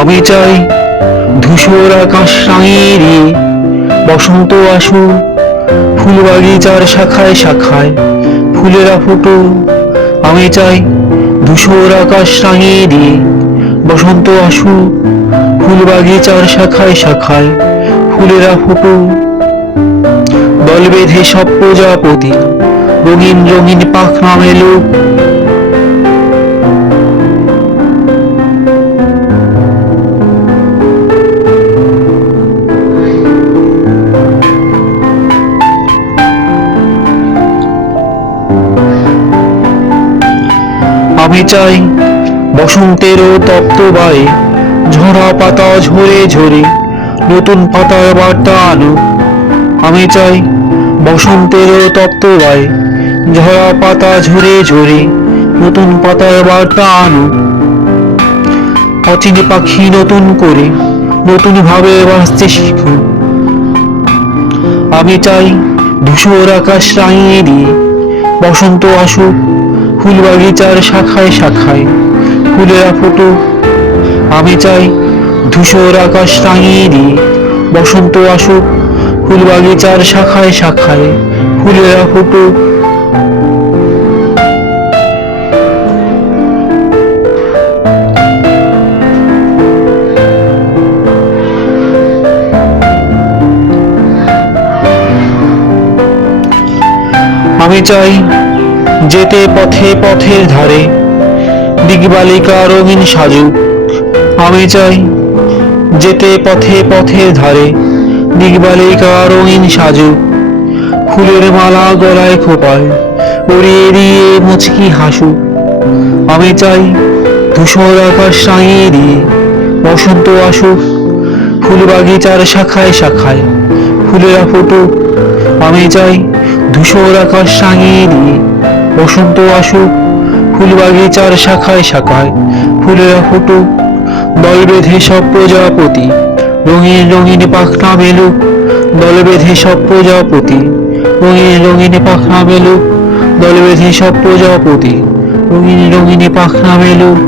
আমি চাই ধূসর আকাশ রাঙিয়ে বসন্ত আসুক, ফুল বাগিচার শাখায় শাখায় ফুলেরা ফুটুক। আমি চাই ধূসর আকাশ রাঙিয়ে বসন্ত আসুক, ফুল বাগিচার শাখায় শাখায় ফুলেরা ফুটুক। দল বেঁধে সব প্রজাপতি রঙিন রঙিন পাখনা মেলুক। আমি চাই বসন্তেরও তপ্ত বায়ে ঝরা পাতা ঝরে ঝরে নতুন পাতার বার্তা আনুক। আমি চাই বসন্তেরও তপ্ত বায়ে ঝরা পাতা ঝরে ঝরে নতুন পাতার বার্তা আনুক। অচিন পাখি নতুন করে নতুন ভাবে বাঁচতে শিখুক। আমি চাই ধূসর আকাশ রাঙিয়ে দিয়ে বসন্ত আসুক, ফুল বাগিচার শাখায় শাখায় ফুলেরা ফুটুক। আমি চাই ধূসর আকাশ রাঙিয়ে দিয়ে বসন্ত আসুক, ফুল বাগিচার শাখায় শাখায় ফুলেরা ফুটুক। আমি চাই যেতে পথে পথের ধারে দিগবালিকা রঙিন সাজুক। আমি চাই যেতে পথে পথের ধারে দিগবালিকা রঙিন সাজুক। ফুলের মালা গলায় খোপায় উড়িয়ে দিয়ে মুচকি হাসুক। আমি চাই ধূসর আকাশ রাঙিয়ে দিয়ে বসন্ত আসুক, ফুল বাগিচার শাখায় শাখায় ফুলেরা ফুটুক। আমি চাই ধূসর আকাশ রাঙিয়ে দিয়ে বসন্ত আসুক, ফুল বাগিচার শাখায় শাখায় ফুলেরা ফুটুক। দল বেঁধে সব প্রজাপতি রঙিন রঙিন পাখনা মেলুক। দল বেঁধে সব প্রজাপতি রঙিন রঙিন পাখনা মেলুক। দল বেঁধে সব প্রজাপতি রঙিন রঙিন পাখনা মেলুক।